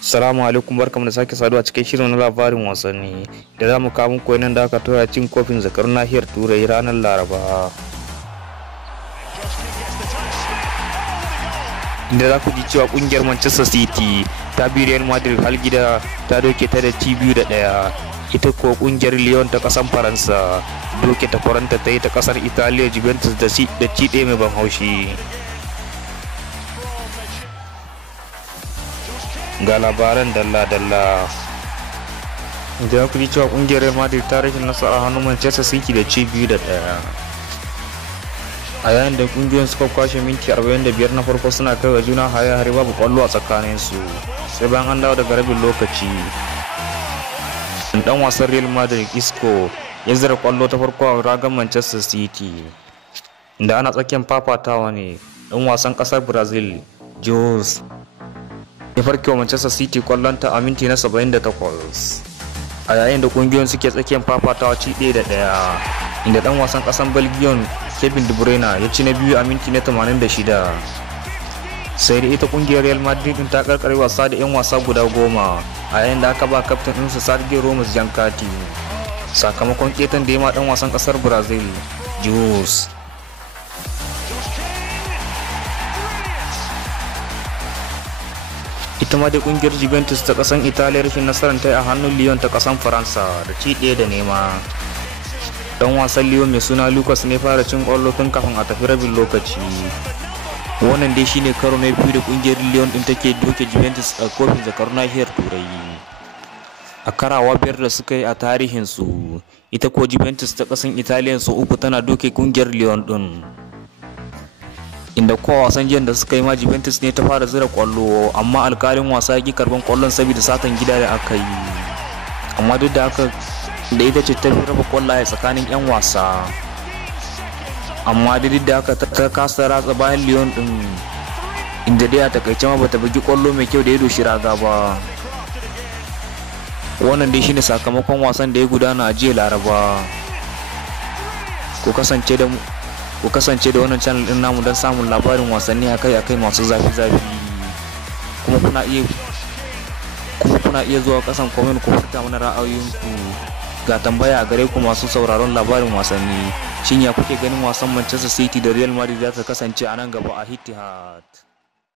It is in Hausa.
Assalamu alaikum, barkamu da sake saduwa cikin shirin na labarin wasanni da za mu kawo muku nan da aka tura cin kofin zakarun nahiyar Turai ranar Laraba. Inda za ku ji cewa kungiyar Manchester City ta bi Real Madrid har gida ta doke ta da ci 2-1. Ita ko kungiyar Lyon ta kasan Faransa doke ta faranta ta yi ta kasar Italiya Juventus da ci 1 mai ban haushi. Ga labaran dalla-dalla. Da ku ji cewa kungiyar Real Madrid ta rashin nasara hannun Manchester City da ci 2-1. A yayin da kungiyoyin suka kwashe minti 45 na farko suna kai wa juna hare-hare babu kwallo a tsakaninsu, sai bayan an dawo daga rabin lokaci dan wasan Real Madrid Isco ya zira kwallo ta farko a ragar Manchester City. Da ana tsakiyar fafatawa ne dan wasan kasar Brazil Jesus ya farke wa Manchester City kwallonta a minti na 78, a yayin da kungiyoyin suke tsakiyar fafatawa ci 1-1, inda dan wasan kasan Belgium Kevin De Bruyne ya ci na biyu a minti na 86. Sai da ita kungiyar Real Madrid din ta karkare wasa da 'yan wasa guda 10, a yayin da aka ba kaftin ɗinsu Sergio Ramos jan kati sakamakon ketan da ya ma dan wasan kasar Brazil Jesus. Ita ma dai kungiyar Juventus ta kasan Italiya rashin nasarar ta a hannun Lyon ta kasan Faransa da ci 1-0. Dan wasan Lyon mai suna Lucas ne fara cin kwallo tun kafin a tafi rabin lokaci. Wannan dai shine karo na biyu da kungiyar Lyon din take doke Juventus a kofin zakarun nahiyar Turai. A karawa 5 da suka yi a tarihin su, ita ko Juventus ta kasan Italiya su 3 tana doke kungiyar Lyon din. Inda kowa wasan jiyan da suka yi ma Juventus ne ta fara zira kwallo, amma alkalin wasa ya ki karban kwallon saboda satan gida da aka yi. Amma duk da haka da ita ce ta raba kwallaye tsakanin 'yan wasa, amma duk da haka ta kasa ratsa bayan Lyon din, inda dai a takaice ma bata bugi kwallo mai kyau da ya doshi raga ba. Wannan dai shine sakamakon wasan da ya gudana a jiya Laraba. Ku kasance da wannan channel din namu don samun labarin wasanni akai-akai masu zafi-zafi, kuma kuna iya zuwa kasan comment ku furta mana ra'ayoyinku. Ga tambaya a gare ku masu sauraron labarin wasanni, shin ya kuke ganin wasan Manchester City da Real Madrid za ta kasance a nan gaba a Etihad?